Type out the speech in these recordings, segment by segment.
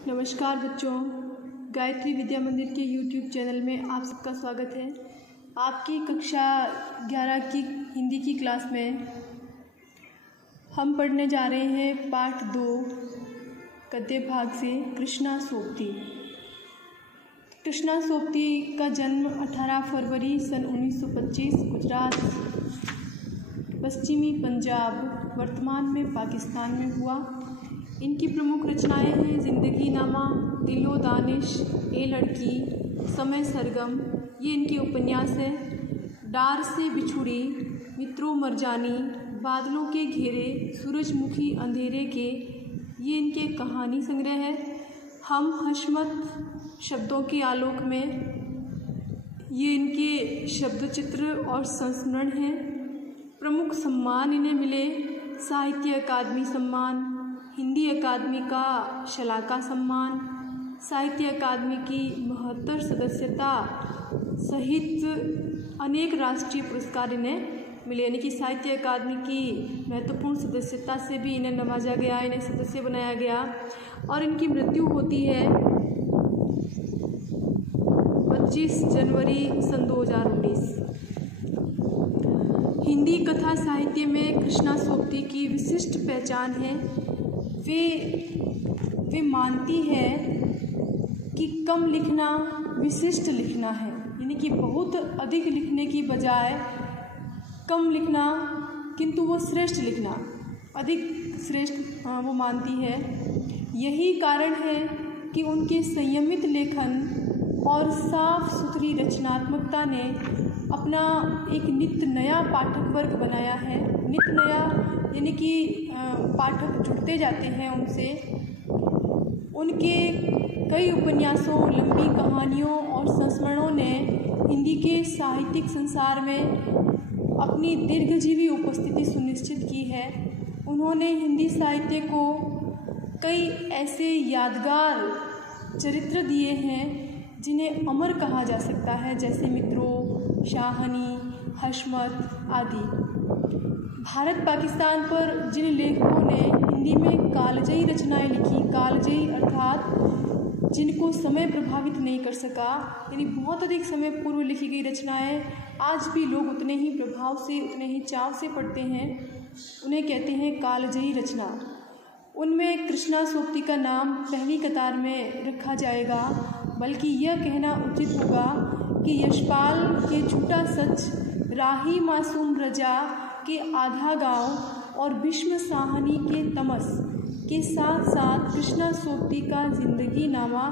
नमस्कार बच्चों, गायत्री विद्या मंदिर के YouTube चैनल में आप सबका स्वागत है। आपकी कक्षा 11 की हिंदी की क्लास में हम पढ़ने जा रहे हैं पाठ 2 गद्य भाग से कृष्णा सोबती। कृष्णा सोबती का जन्म 18 फरवरी सन 1925 गुजरात, पश्चिमी पंजाब वर्तमान में पाकिस्तान में हुआ। इनकी प्रमुख रचनाएं हैं ज़िंदगी नामा, दिलो दानिश, ए लड़की, समय सरगम, ये इनके उपन्यास हैं। डार से बिछुड़ी, मित्रों मरजानी, बादलों के घेरे, सूरजमुखी अंधेरे के, ये इनके कहानी संग्रह है। हम हशमत शब्दों के आलोक में, ये इनके शब्द चित्र और संस्मरण हैं। प्रमुख सम्मान इन्हें मिले: साहित्य अकादमी सम्मान, हिंदी अकादमी का शलाका सम्मान, साहित्य अकादमी की 72 सदस्यता सहित अनेक राष्ट्रीय पुरस्कार इन्हें मिले। यानी कि साहित्य अकादमी की महत्वपूर्ण सदस्यता से भी इन्हें नवाजा गया, इन्हें सदस्य बनाया गया। और इनकी मृत्यु होती है 25 जनवरी सन 2019। हिंदी कथा साहित्य में कृष्णा सोबती की विशिष्ट पहचान है। वे मानती है कि कम लिखना विशिष्ट लिखना है, यानी कि बहुत अधिक लिखने की बजाय कम लिखना, किंतु वो श्रेष्ठ लिखना, अधिक श्रेष्ठ वो मानती है। यही कारण है कि उनके संयमित लेखन और साफ सुथरी रचनात्मकता ने अपना एक नित्य नया पाठक वर्ग बनाया है। नित्य नया यानी कि पाठक जुड़ते जाते हैं उनसे। उनके कई उपन्यासों, लंबी कहानियों और संस्मरणों ने हिंदी के साहित्यिक संसार में अपनी दीर्घजीवी उपस्थिति सुनिश्चित की है। उन्होंने हिंदी साहित्य को कई ऐसे यादगार चरित्र दिए हैं जिन्हें अमर कहा जा सकता है, जैसे मित्रों, शाहनी, हशमत आदि। भारत पाकिस्तान पर जिन लेखकों ने हिंदी में कालजयी रचनाएं लिखी, कालजयी अर्थात जिनको समय प्रभावित नहीं कर सका, यानी बहुत अधिक समय पूर्व लिखी गई रचनाएं आज भी लोग उतने ही प्रभाव से, उतने ही चाव से पढ़ते हैं, उन्हें कहते हैं कालजयी रचना। उनमें कृष्णा सोबती का नाम पहली कतार में रखा जाएगा, बल्कि यह कहना उचित होगा कि यशपाल के झूठा सच, राही मासूम रजा के आधा गांव और भीष्म साहनी के तमस के साथ साथ कृष्णा सोबती का जिंदगी नामा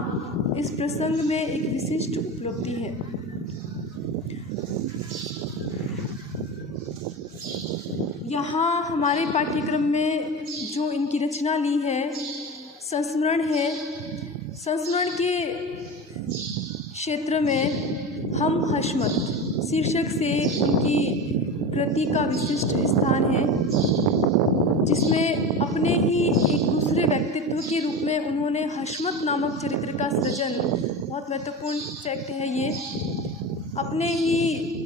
इस प्रसंग में एक विशिष्ट उपलब्धि है। यहाँ हमारे पाठ्यक्रम में जो इनकी रचना ली है संस्मरण है। संस्मरण के क्षेत्र में हम हशमत शीर्षक से उनकी कृति का विशिष्ट स्थान है, जिसमें अपने ही एक दूसरे व्यक्तित्व के रूप में उन्होंने हशमत नामक चरित्र का सृजन, बहुत महत्वपूर्ण फैक्ट है ये, अपने ही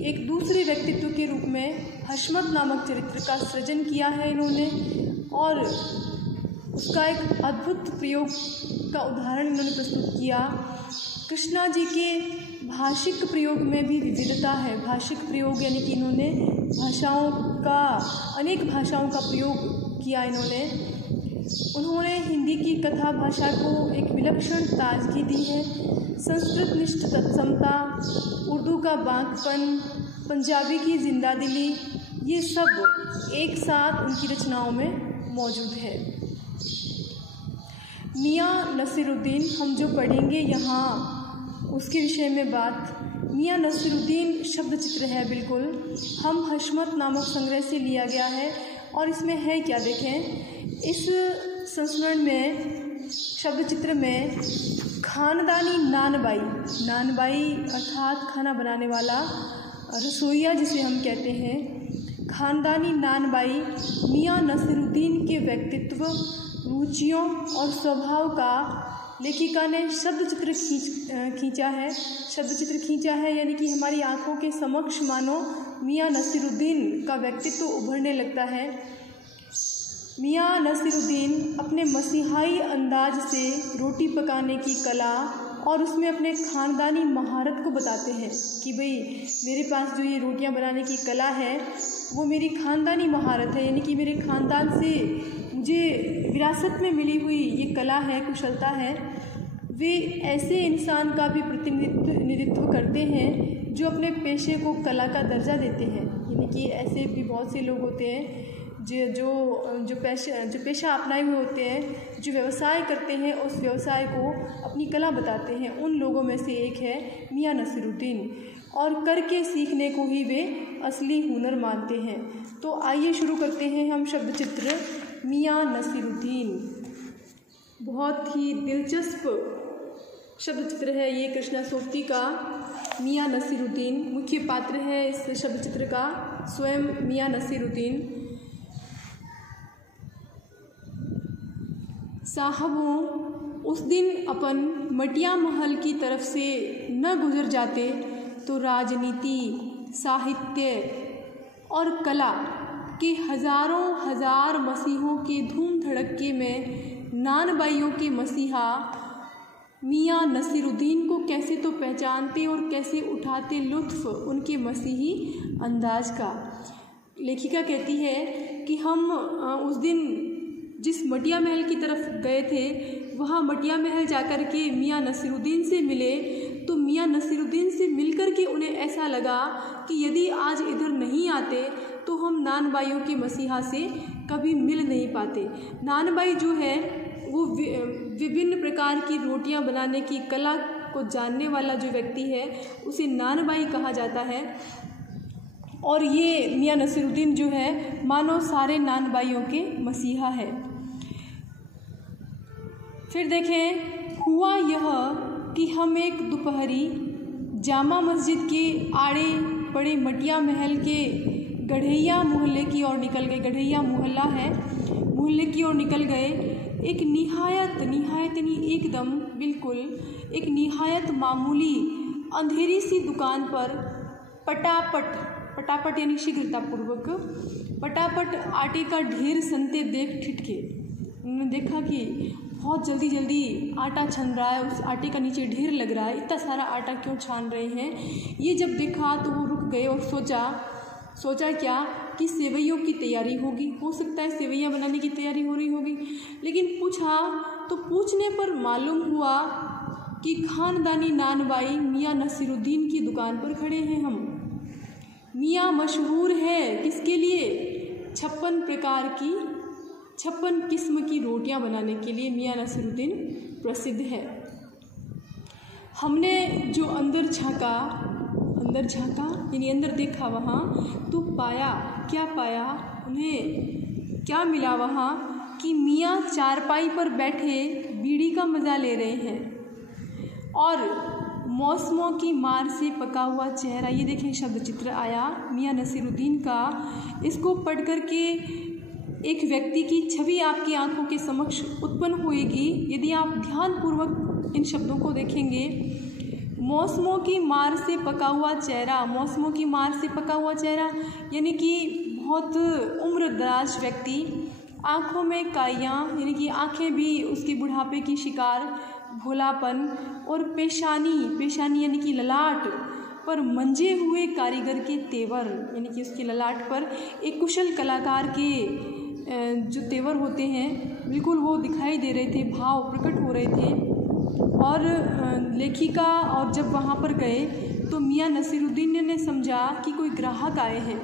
एक दूसरे व्यक्तित्व के रूप में हशमत नामक चरित्र का सृजन किया है इन्होंने। और उसका एक अद्भुत प्रयोग का उदाहरण इन्होंने प्रस्तुत किया। कृष्णा जी के भाषिक प्रयोग में भी विविधता है। भाषिक प्रयोग यानी कि इन्होंने अनेक भाषाओं का प्रयोग किया। उन्होंने हिंदी की कथा भाषा को एक विलक्षण ताजगी दी है। संस्कृत निष्ठ तत्समता, उर्दू का बांकपन, पंजाबी की जिंदा दिली, ये सब एक साथ उनकी रचनाओं में मौजूद है। मियाँ नसीरुद्दीन हम जो पढ़ेंगे यहाँ उसके विषय में बात। मियाँ नसीरुद्दीन शब्द चित्र है, बिल्कुल हम हशमत नामक संग्रह से लिया गया है। और इसमें है क्या, देखें इस संस्मरण में, शब्द चित्र में खानदानी नानबाई अर्थात खाना बनाने वाला, रसोइया जिसे हम कहते हैं, खानदानी नानबाई मियाँ नसीरुद्दीन के व्यक्तित्व, रुचियों और स्वभाव का लेखिका ने शब्द चित्र खींचा है। यानी कि हमारी आंखों के समक्ष मानो मियाँ नसीरुद्दीन का व्यक्तित्व उभरने लगता है। मियाँ नसीरुद्दीन अपने मसीहाई अंदाज से रोटी पकाने की कला और उसमें अपने ख़ानदानी महारत को बताते हैं कि भाई मेरे पास जो ये रोटियां बनाने की कला है वो मेरी ख़ानदानी महारत है, यानी कि मेरे ख़ानदान से मुझे विरासत में मिली हुई ये कला है, कुशलता है। वे ऐसे इंसान का भी प्रतिनिधित्व करते हैं जो अपने पेशे को कला का दर्जा देते हैं, यानी कि ऐसे भी बहुत से लोग होते हैं जो पेशा अपनाए हुए होते हैं, जो व्यवसाय करते हैं, उस व्यवसाय को अपनी कला बताते हैं। उन लोगों में से एक है मियाँ नसीरुद्दीन, और करके सीखने को ही वे असली हुनर मानते हैं। तो आइए शुरू करते हैं हम शब्द चित्र मियाँ नसीरुद्दीन। बहुत ही दिलचस्प शब्द चित्र है ये कृष्णा सोबती का। मियाँ नसीरुद्दीन मुख्य पात्र है इस शब्द चित्र का स्वयं मियाँ नसीरुद्दीन। साहबों, उस दिन अपन मटिया महल की तरफ से न गुजर जाते तो राजनीति, साहित्य और कला के हज़ारों हजार मसीहों के धूम धड़क्के में नानबाइयों के मसीहा मियाँ नसीरुद्दीन को कैसे तो पहचानते और कैसे उठाते लुत्फ़ उनके मसीही अंदाज का। लेखिका कहती है कि हम उस दिन जिस मटिया महल की तरफ गए थे, वहाँ मटिया महल जाकर के मियाँ नसीरुद्दीन से मिले, तो मियाँ नसीरुद्दीन से मिलकर के उन्हें ऐसा लगा कि यदि आज इधर नहीं आते तो हम नानबाइयों के मसीहा से कभी मिल नहीं पाते। नानबाई जो है वो विभिन्न प्रकार की रोटियां बनाने की कला को जानने वाला जो व्यक्ति है उसे नानबाई कहा जाता है, और ये मियाँ नसीरुद्दीन जो है मानो सारे नानबाइयों के मसीहा है। फिर देखें, हुआ यह कि हम एक दोपहरी जामा मस्जिद के आड़े पड़े मटिया महल के गढ़ैया मोहल्ले की ओर निकल गए। गढ़ैया मोहल्ला है, मोहल्ले की ओर निकल गए। एक एक निहायत मामूली अंधेरी सी दुकान पर पटापट यानी शीघ्रतापूर्वक पटापट आटे का ढेर सनते देख ठिठके। उन्होंने देखा कि बहुत जल्दी आटा छन रहा है, उस आटे का नीचे ढेर लग रहा है, इतना सारा आटा क्यों छान रहे हैं। ये जब देखा तो वो रुक गए और सोचा क्या कि सेवइयों की तैयारी होगी, हो सकता है सेवइयाँ बनाने की तैयारी हो रही होगी। लेकिन पूछा तो पूछने पर मालूम हुआ कि ख़ानदानी नानबाई मियाँ नसीरुद्दीन की दुकान पर खड़े हैं हम। मियाँ मशहूर है किसके लिए? 56 किस्म की रोटियां बनाने के लिए मियाँ नसीरुद्दीन प्रसिद्ध है। हमने जो अंदर झांका यानी अंदर देखा, वहाँ तो क्या पाया, उन्हें क्या मिला वहाँ कि मियाँ चारपाई पर बैठे बीड़ी का मज़ा ले रहे हैं और मौसमों की मार से पका हुआ चेहरा। ये देखें शब्द चित्र आया मियाँ नसीरुद्दीन का। इसको पढ़ कर के एक व्यक्ति की छवि आपकी आंखों के समक्ष उत्पन्न होएगी यदि आप ध्यानपूर्वक इन शब्दों को देखेंगे। मौसमों की मार से पका हुआ चेहरा, मौसमों की मार से पका हुआ चेहरा यानी कि बहुत उम्रदराज व्यक्ति, आँखों में काइयाँ यानी कि आँखें भी उसकी बुढ़ापे की शिकार, भोलापन, और पेशानी यानी कि ललाट पर मंजे हुए कारीगर के तेवर, यानी कि उसकी ललाट पर एक कुशल कलाकार के जो तेवर होते हैं बिल्कुल वो दिखाई दे रहे थे, भाव प्रकट हो रहे थे। और लेखिका और जब वहाँ पर गए तो मियाँ नसीरुद्दीन ने समझा कि कोई ग्राहक आए हैं।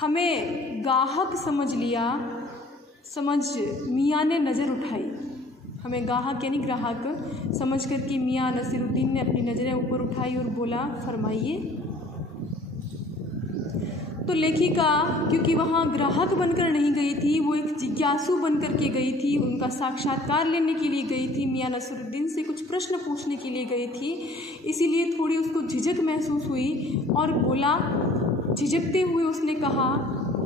हमें गाहक समझ मियाँ ने नज़र उठाई, हमें गाहक यानी ग्राहक समझ कर के मियाँ नसीरुद्दीन ने अपनी नज़रें ऊपर उठाई और बोला, फरमाइए। तो लेखिका क्योंकि वहाँ ग्राहक बनकर नहीं गई थी, वो एक जिज्ञासु बन कर के गई थी, उनका साक्षात्कार लेने के लिए गई थी, मियाँ नसीरुद्दीन से कुछ प्रश्न पूछने के लिए गई थी, इसीलिए थोड़ी उसको झिझक महसूस हुई और बोला। झिझकते हुए उसने कहा,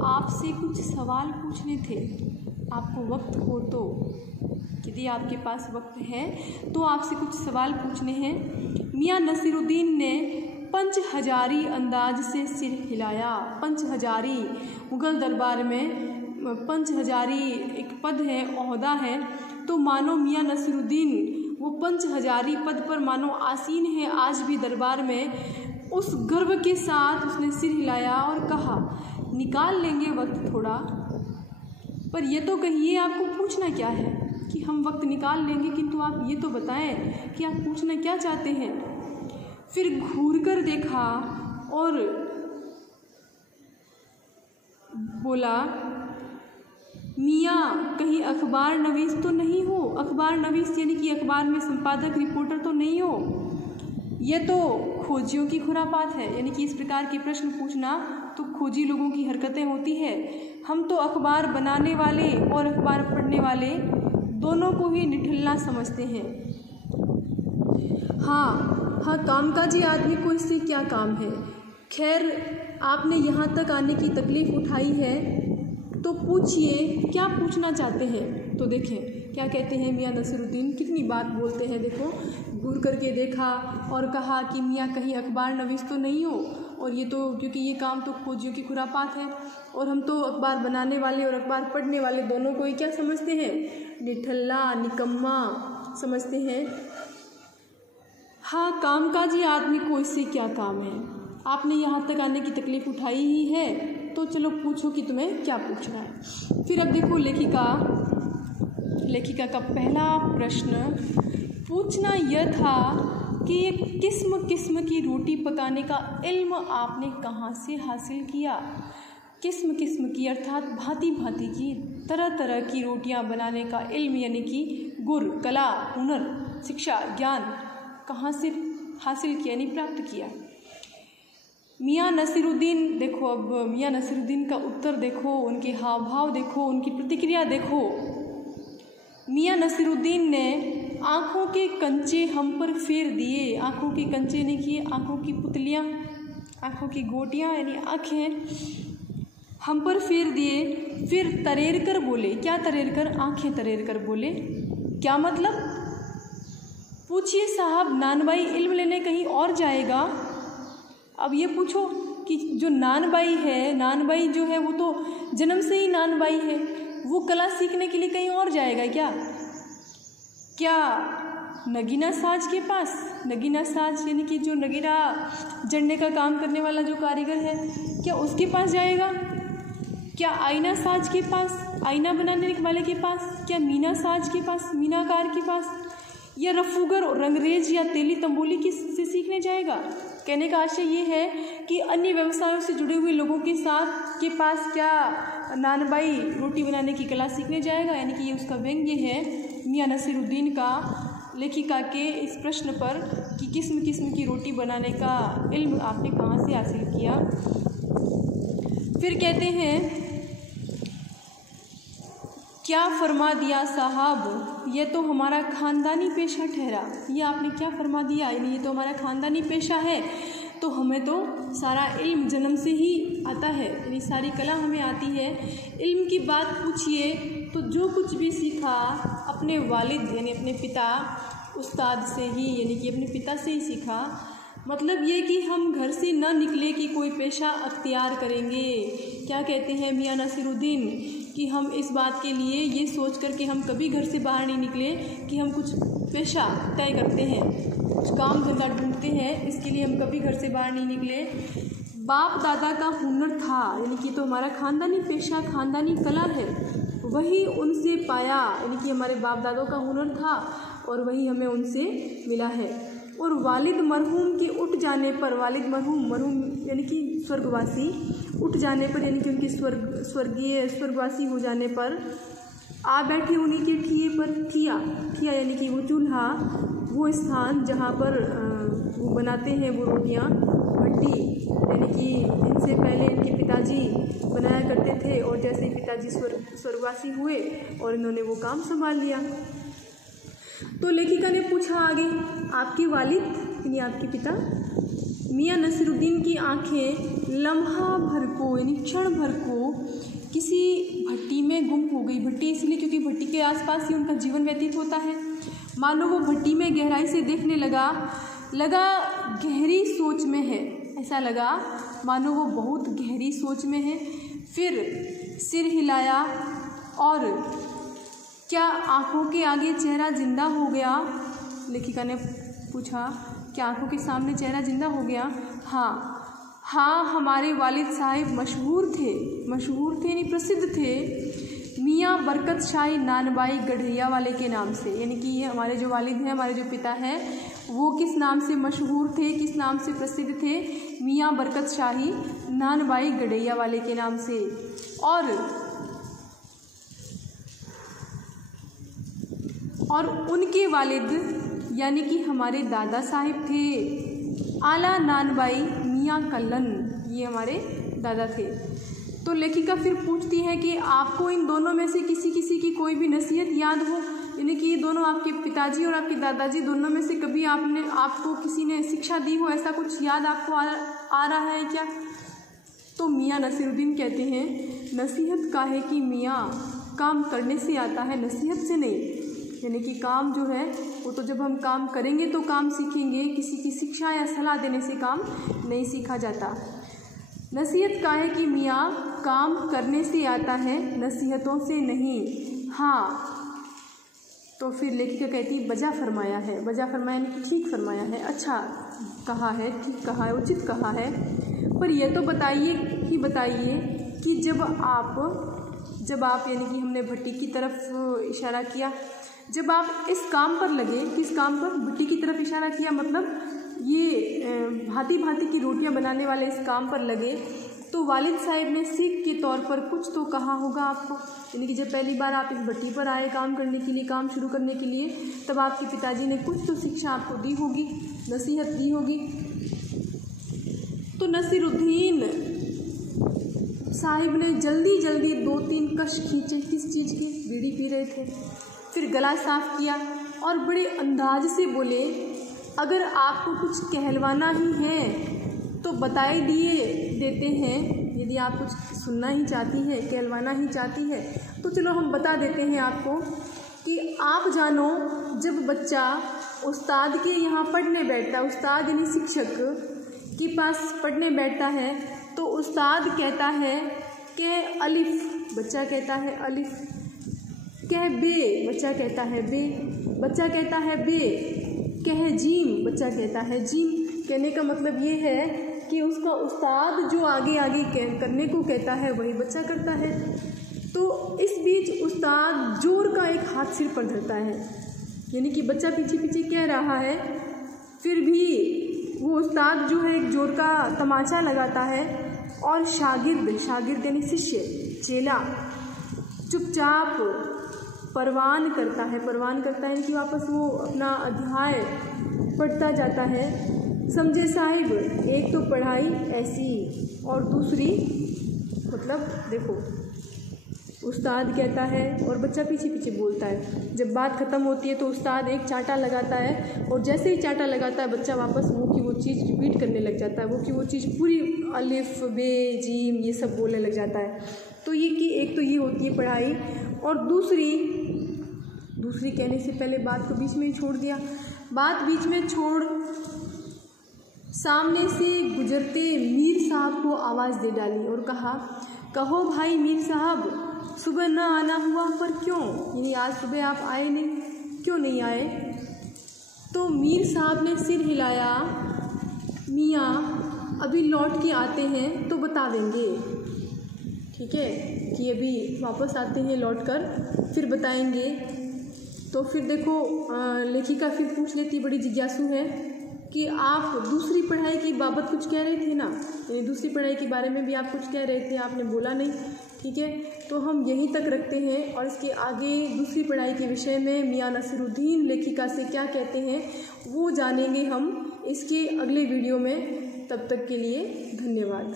आपसे कुछ सवाल पूछने थे, आपको वक्त हो तो, यदि आपके पास वक्त है तो आपसे कुछ सवाल पूछने हैं। मियाँ नसीरुद्दीन ने पंचहजारी अंदाज से सिर हिलाया। पंचहजारी मुग़ल दरबार में पंच हजारी एक पद है, ओहदा है, तो मानो मियाँ नसीरुद्दीन वो पंच हजारी पद पर मानो आसीन है आज भी दरबार में। उस गर्व के साथ उसने सिर हिलाया और कहा, निकाल लेंगे वक्त थोड़ा, पर ये तो कहिए आपको पूछना क्या है? कि हम वक्त निकाल लेंगे, किंतु आप ये तो बताएं कि आप पूछना क्या चाहते हैं। फिर घूर कर देखा और बोला, मियाँ कहीं अखबार नवीस तो नहीं हो? अखबार नवीस यानी कि अखबार में संपादक रिपोर्टर तो नहीं हो? ये तो खोजियों की खुरापात है, यानी कि इस प्रकार के प्रश्न पूछना तो खोजी लोगों की हरकतें होती है। हम तो अखबार बनाने वाले और अखबार पढ़ने वाले दोनों को ही निठल्ला समझते हैं। हाँ, कामकाजी आदमी को इससे क्या काम है? खैर, आपने यहाँ तक आने की तकलीफ़ उठाई है तो पूछिए क्या पूछना चाहते हैं। तो देखें क्या कहते हैं मियाँ नसीरुद्दीन, कितनी बात बोलते हैं। देखो, घूर करके देखा और कहा कि मियाँ कहीं अखबार नवीस तो नहीं हो, और ये तो क्योंकि ये काम तो खोजियों की खुरापात है, और हम तो अखबार बनाने वाले और अखबार पढ़ने वाले दोनों को ही क्या समझते हैं? निठल्ला, निकम्मा समझते हैं। हाँ, कामकाजी आदमी को इससे क्या काम है? आपने यहाँ तक आने की तकलीफ़ उठाई ही है तो चलो पूछो कि तुम्हें क्या पूछना है। फिर अब देखो, लेखिका का पहला प्रश्न पूछना यह था कि ये किस्म किस्म की रोटी पकाने का इल्म आपने कहाँ से हासिल किया? किस्म किस्म की अर्थात भांति भांति की, तरह तरह की रोटियां बनाने का इल्म, यानी कि गुर, कला, हुनर, शिक्षा, ज्ञान कहाँ से हासिल किया, यानी प्राप्त किया? मियाँ नसीरुद्दीन, देखो अब मियाँ नसीरुद्दीन का उत्तर देखो, उनके हाव भाव देखो, उनकी प्रतिक्रिया देखो। मियाँ नसीरुद्दीन ने आँखों के कंचे हम पर फेर दिए। आँखों के कंचे नहीं किए, आँखों की पुतलियाँ, आँखों की गोटियाँ यानी आँखें हम पर फेर दिए। फिर तरेर कर बोले। क्या तरेर कर? आँखें तरेर कर बोले। क्या मतलब? पूछिए साहब, नानबाई इल्म लेने कहीं और जाएगा? अब ये पूछो कि जो नानबाई है, नानबाई जो है वो तो जन्म से ही नानबाई है, वो कला सीखने के लिए कहीं और जाएगा क्या? क्या नगीना साज के पास? नगीना साज यानी कि जो नगीना जड़ने का काम करने वाला जो कारीगर है, क्या उसके पास जाएगा? क्या आईना साज के पास, आईना बनाने वाले के पास? क्या मीना साज के पास, मीनाकार के पास? या रफूगर, रंगरेज या तेली तंबोली से सीखने जाएगा? कहने का आशय ये है कि अन्य व्यवसायों से जुड़े हुए लोगों के पास क्या नानबाई रोटी बनाने की कला सीखने जाएगा? यानी कि ये उसका व्यंग्य है मियाँ नसीरुद्दीन का लेखिका के इस प्रश्न पर कि किस्म किस्म की रोटी बनाने का इल्म आपने कहाँ से हासिल किया। फिर कहते हैं, क्या फरमा दिया साहब, ये तो हमारा ख़ानदानी पेशा ठहरा। ये आपने क्या फरमा दिया? यानी ये तो हमारा ख़ानदानी पेशा है, तो हमें तो सारा इल्म जन्म से ही आता है, यानी सारी कला हमें आती है। इल्म की बात पूछिए तो जो कुछ भी सीखा अपने वालिद यानी अपने पिता उस्ताद से ही, यानी कि अपने पिता से ही सीखा। मतलब ये कि हम घर से न निकले कि कोई पेशा अख्तियार करेंगे। क्या कहते हैं मियाँ नसीरुद्दीन कि हम इस बात के लिए ये सोच कर कि हम कभी घर से बाहर नहीं निकले कि हम कुछ पेशा तय करते हैं, कुछ काम धंधा ढूंढते हैं, इसके लिए हम कभी घर से बाहर नहीं निकले। बाप दादा का हुनर था, यानी कि तो हमारा ख़ानदानी पेशा, ख़ानदानी कला है, वही उनसे पाया, यानी कि हमारे बाप दादों का हुनर था और वही हमें उनसे मिला है। और वालिद मरहूम के उठ जाने पर, वालिद मरहूम यानी कि स्वर्गवासी, उठ जाने पर यानी कि उनकी स्वर्गवासी हो जाने पर आ बैठे उन्हीं के ठिये पर ठिया यानी कि वो चूल्हा, वो स्थान जहाँ पर वो बनाते हैं वो रोटियाँ, भट्टी, यानी कि इनसे पहले इनके पिताजी बनाया करते थे और जैसे ही पिताजी स्वर्गवासी हुए और इन्होंने वो काम संभाल लिया। तो लेखिका ने पूछा आगे, आपके वालिद यानी आपके पिता मियाँ नसीरुद्दीन की आंखें लम्हा भर को यानी क्षण भर को किसी भट्टी में गुम हो गई। भट्टी इसलिए क्योंकि भट्टी के आसपास ही उनका जीवन व्यतीत होता है। मानो वो भट्टी में गहराई से देखने लगा गहरी सोच में है, ऐसा लगा मानो वो बहुत गहरी सोच में है। फिर सिर हिलाया और क्या आँखों के आगे चेहरा जिंदा हो गया? लेखिका ने पूछा, क्या आँखों के सामने चेहरा जिंदा हो गया? हाँ, हमारे वालिद साहिब मशहूर थे यानी प्रसिद्ध थे मियाँ बरकत शाही नानबाई गढ़ैया वाले के नाम से। यानी कि ये हमारे जो वालिद हैं, हमारे जो पिता हैं, वो किस नाम से मशहूर थे, किस नाम से प्रसिद्ध थे? मियाँ बरकत शाही नानबाई गढ़ैया वाले के नाम से। और उनके वालिद यानी कि हमारे दादा साहिब थे आला नानबाई मियाँ कल्लन, ये हमारे दादा थे। तो लेखिका फिर पूछती है कि आपको इन दोनों में से किसी की कोई भी नसीहत याद हो? यानी कि ये दोनों आपके पिताजी और आपके दादाजी दोनों में से कभी आपको किसी ने शिक्षा दी हो, ऐसा कुछ याद आपको आ रहा है क्या? तो मियाँ नसीरुद्दीन कहते हैं, नसीहत काहे की मियाँ, काम करने से आता है, नसीहत से नहीं। यानी कि काम जो है वो तो जब हम काम करेंगे तो काम सीखेंगे, किसी की शिक्षा या सलाह देने से काम नहीं सीखा जाता। नसीहत काहे की मियाँ, काम करने से आता है, नसीहतों से नहीं। हाँ, तो फिर लेखिका कहती बजा फरमाया है, बजा फरमाया यानी कि ठीक फरमाया है, अच्छा कहा है, ठीक कहा है, उचित कहा है। पर यह तो बताइए कि जब आप यानी कि हमने भट्टी की तरफ इशारा किया, जब आप इस काम पर लगे, किस काम पर? भट्टी की तरफ इशारा किया, मतलब ये भांति भांति की रोटियां बनाने वाले इस काम पर लगे, तो वालिद साहिब ने सीख के तौर पर कुछ तो कहा होगा आपको। यानी कि जब पहली बार आप इस भट्टी पर आए काम करने के लिए, काम शुरू करने के लिए, तब आपके पिताजी ने कुछ तो शिक्षा आपको दी होगी, नसीहत दी होगी। तो नसीरुद्दीन साहिब ने जल्दी 2-3 कश खींचे। किस चीज़ की? बीड़ी पी रहे थे। फिर गला साफ किया और बड़े अंदाज से बोले, अगर आपको कुछ कहलवाना ही है तो बताए देते हैं। यदि आप कुछ सुनना ही चाहती है, कहलवाना ही चाहती है, तो चलो हम बता देते हैं आपको कि आप जानो, जब बच्चा उस्ताद के यहाँ पढ़ने बैठता है, उस्ताद यानी शिक्षक के पास पढ़ने बैठता है, तो उस्ताद कहता है कि अलिफ, बच्चा कहता है अलिफ, कह बे, बच्चा कहता है बे, बच्चा कहता है बे, कह जीम, बच्चा कहता है जीम। कहने का मतलब ये है कि उसका उस्ताद जो आगे करने को कहता है वही बच्चा करता है। तो इस बीच उस्ताद जोर का एक हाथ सिर पर धरता है, यानी कि बच्चा पीछे कह रहा है, फिर भी वो उस्ताद जो है एक जोर का तमाचा लगाता है और शागिर्द यानी शिष्य, चेला चुपचाप परवान करता है कि वापस वो अपना अध्याय पढ़ता जाता है। समझे साहिब, एक तो पढ़ाई ऐसी और दूसरी मतलब देखो, उस्ताद कहता है और बच्चा पीछे बोलता है। जब बात ख़त्म होती है तो उस्ताद एक चांटा लगाता है और जैसे ही चांटा लगाता है बच्चा वापस वो की वो चीज़ रिपीट करने लग जाता है, वो की वो चीज़ पूरी अलिफ बे जीम ये सब बोलने लग जाता है। तो ये कि एक तो ये होती है पढ़ाई, और दूसरी कहने से पहले बात को बीच में ही छोड़ दिया। बात बीच में छोड़ सामने से गुजरते मीर साहब को आवाज़ दे डाली और कहा, कहो भाई मीर साहब, सुबह ना आना हुआ पर क्यों? यानी आज सुबह आप आए नहीं, क्यों नहीं आए? तो मीर साहब ने सिर हिलाया, मियाँ अभी लौट के आते हैं तो बता देंगे, ठीक है, कि अभी वापस आते हैं लौटकर फिर बताएंगे। तो फिर देखो लेखिका फिर पूछ लेती, बड़ी जिज्ञासु है, कि आप दूसरी पढ़ाई की बाबत कुछ कह रहे थे ना, यानी दूसरी पढ़ाई के बारे में भी आप कुछ कह रहे थे, आपने बोला नहीं, ठीक है। तो हम यहीं तक रखते हैं और इसके आगे दूसरी पढ़ाई के विषय में मियाँ नसीरुद्दीन लेखिका से क्या कहते हैं वो जानेंगे हम इसके अगले वीडियो में। तब तक के लिए धन्यवाद।